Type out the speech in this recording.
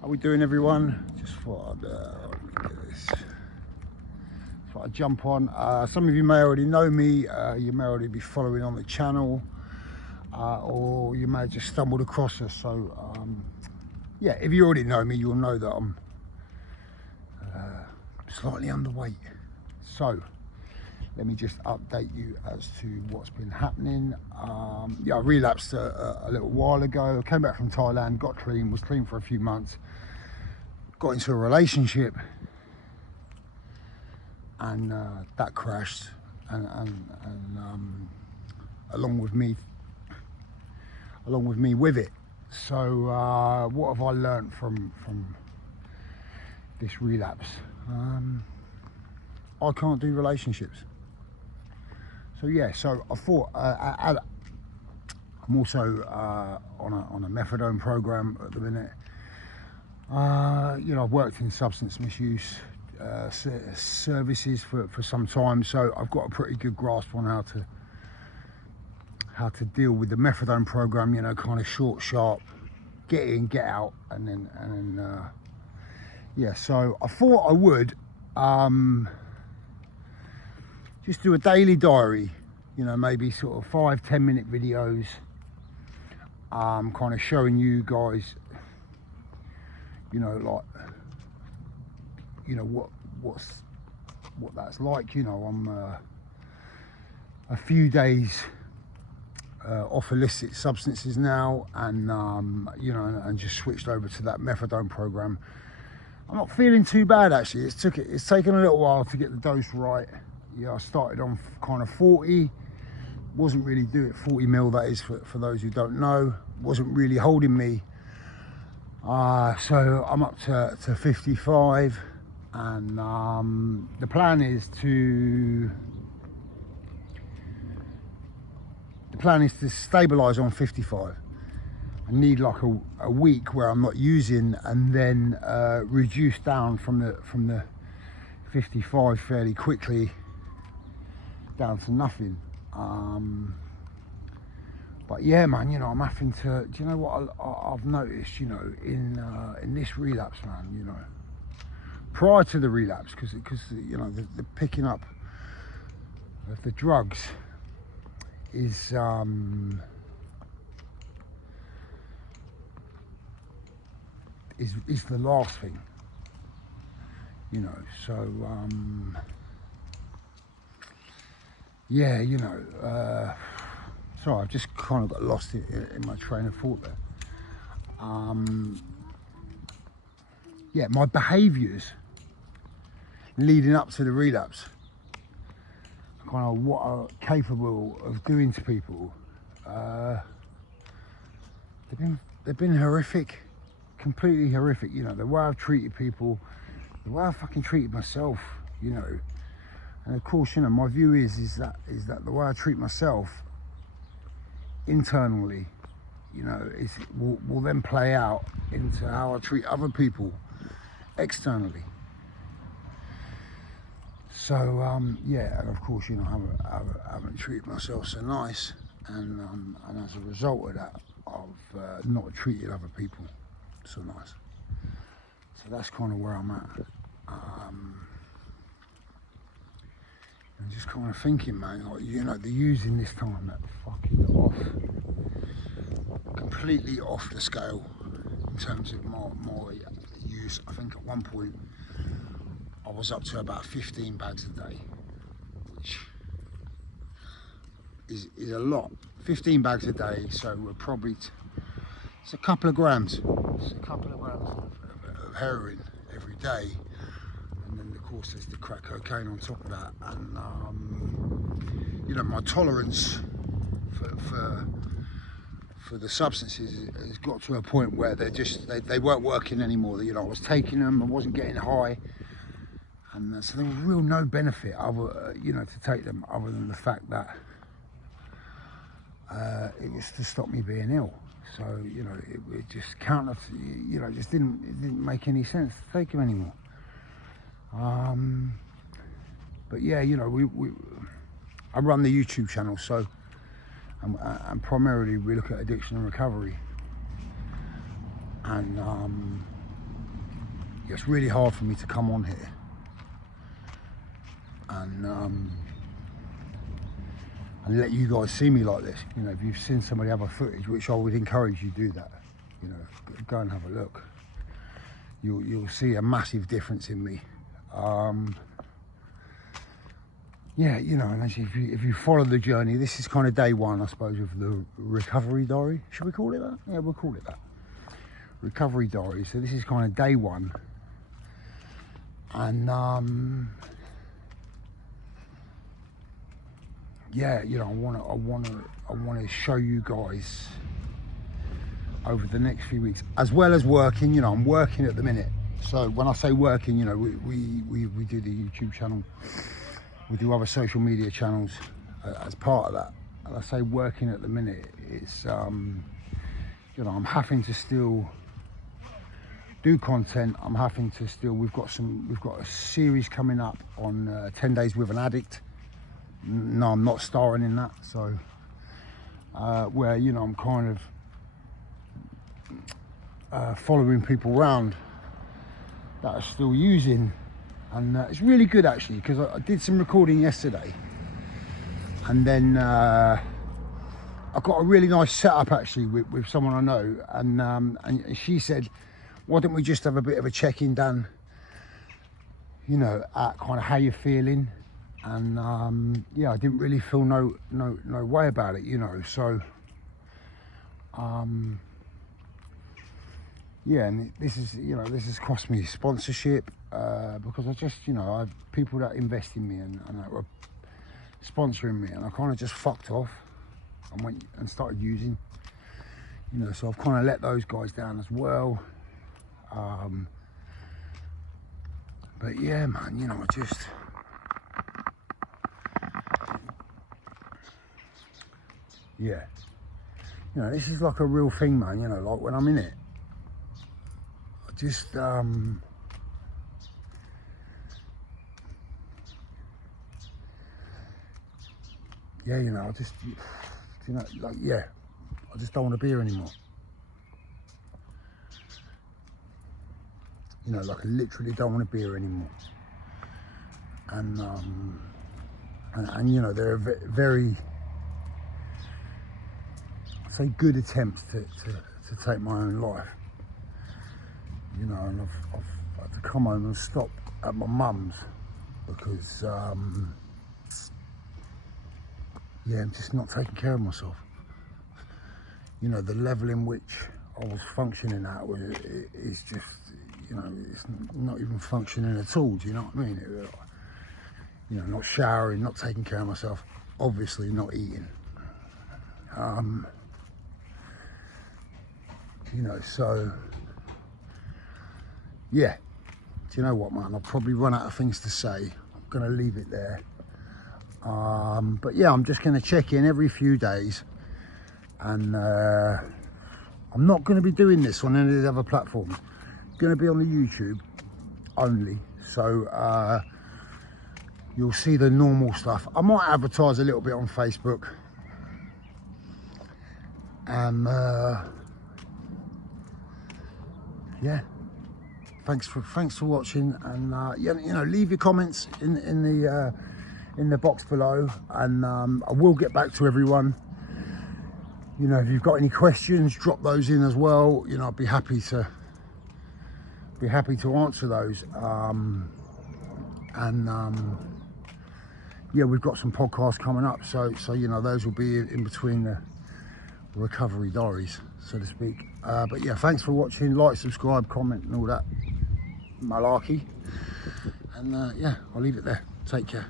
How we doing, everyone? Just thought I'd jump on. Some of you may already know me. You may already be following on the channel, or you may have just stumbled across us. So yeah, if you already know me, you'll know that I'm slightly underweight. So let me just update you as to what's been happening. Yeah, I relapsed a little while ago. I came back from Thailand, got clean, was clean for a few months, got into a relationship, and that crashed, and along with me with it. So what have I learned from this relapse? I can't do relationships. So yeah, so I thought I'm also on a methadone program at the minute. You know, I've worked in substance misuse services for some time, so I've got a pretty good grasp on how to deal with the methadone program. You know, kind of short, sharp, get in, get out, and then yeah. So I thought I would just do a daily diary. You know, maybe sort of 5-10 minute videos, kind of showing you guys, you know, like, you know, what that's like. You know, I'm a few days off illicit substances now, and you know, and just switched over to that methadone program. I'm not feeling too bad, actually. It's taken a little while to get the dose right. Yeah, I started on kind of 40. Wasn't really doing it, 40 mil, that is, for those who don't know. Wasn't really holding me. So I'm up to 55, and the plan is to stabilize on 55. I need like a week where I'm not using, and then reduce down from the 55 fairly quickly down to nothing. But yeah, man, you know, I'm having to, do you know what I've noticed, you know, in this relapse, man, you know, prior to the relapse, because you know, the picking up of the drugs is the last thing, you know. So yeah, you know, sorry, I've just kind of got lost in my train of thought there. Yeah, my behaviours leading up to the relapse, kind of what I'm capable of doing to people, they've been horrific, completely horrific. You know, the way I've treated people, the way I fucking treated myself, you know. And of course, you know, my view is that the way I treat myself internally, you know, will then play out into how I treat other people externally. So yeah, and of course, you know, I haven't treated myself so nice, and as a result of that, I've not treated other people so nice. So that's kind of where I'm at. I'm just kind of thinking, man, like, you know, the using this time, that fucking off, completely off the scale in terms of my use. I think at one point I was up to about 15 bags a day, which is a lot. 15 bags a day, so we're probably it's a couple of grams. It's a couple of grams of heroin every day. And then of course there's the crack cocaine on top of that, and you know, my tolerance for the substances has got to a point where they weren't working anymore. You know, I was taking them, I wasn't getting high, and so there was real no benefit other, you know, to take them, other than the fact that it was to stop me being ill. So, you know, it just counter, you know, it didn't make any sense to take them anymore. But yeah, you know, I run the YouTube channel, so and primarily we look at addiction and recovery, and it's really hard for me to come on here and let you guys see me like this. You know, if you've seen some of the other footage, which I would encourage you to do that, you know, go and have a look. You'll see a massive difference in me. Yeah, you know, and actually if you follow the journey, this is kind of day one, I suppose, of the recovery diary. Should we call it that? Yeah, we'll call it that. Recovery diary. So this is kind of day one. And yeah, you know, I want to show you guys over the next few weeks, as well as working. You know, I'm working at the minute. So when I say working, you know, we do the YouTube channel, we do other social media channels as part of that. And I say working at the minute, it's you know, I'm having to still do content. I'm having to still, we've got a series coming up on 10 Days with an Addict. No, I'm not starring in that. So where, you know, I'm kind of following people around that are still using, and it's really good actually, because I did some recording yesterday, and then I got a really nice setup actually with someone I know, and she said, why don't we just have a bit of a check-in, Dan, you know, at kind of how you're feeling. And yeah, I didn't really feel no way about it, you know. So yeah, and this is, you know, this has cost me sponsorship because I just, you know, I've people that invest in me and that were sponsoring me, and I kind of just fucked off and went and started using, you know. So I've kind of let those guys down as well. But yeah, man, you know, I just, yeah, you know, this is like a real thing, man. You know, like when I'm in it, I just yeah, you know, I just, you know, like, yeah, I just don't want to be here anymore. You know, like I literally don't want to be here anymore. And you know, there are very, I'd say, good attempts to take my own life. You know, and I've had to come home and stop at my mum's because yeah, I'm just not taking care of myself. You know, the level in which I was functioning at is just, you know, it's not even functioning at all. Do you know what I mean? You know, not showering, not taking care of myself, obviously not eating. You know, so yeah. Do you know what, man? I've probably run out of things to say. I'm gonna leave it there. But yeah, I'm just gonna check in every few days, and I'm not gonna be doing this on any of the other platforms. I'm gonna be on the YouTube only. So you'll see the normal stuff. I might advertise a little bit on Facebook. Yeah, thanks for watching, and yeah, you know, leave your comments in the box below, and I will get back to everyone. You know, if you've got any questions, drop those in as well. You know, I'd be happy to answer those. Yeah, we've got some podcasts coming up, so you know, those will be in between the recovery diaries, so to speak. But yeah, thanks for watching. Like, subscribe, comment, and all that malarkey. And yeah, I'll leave it there. Take care.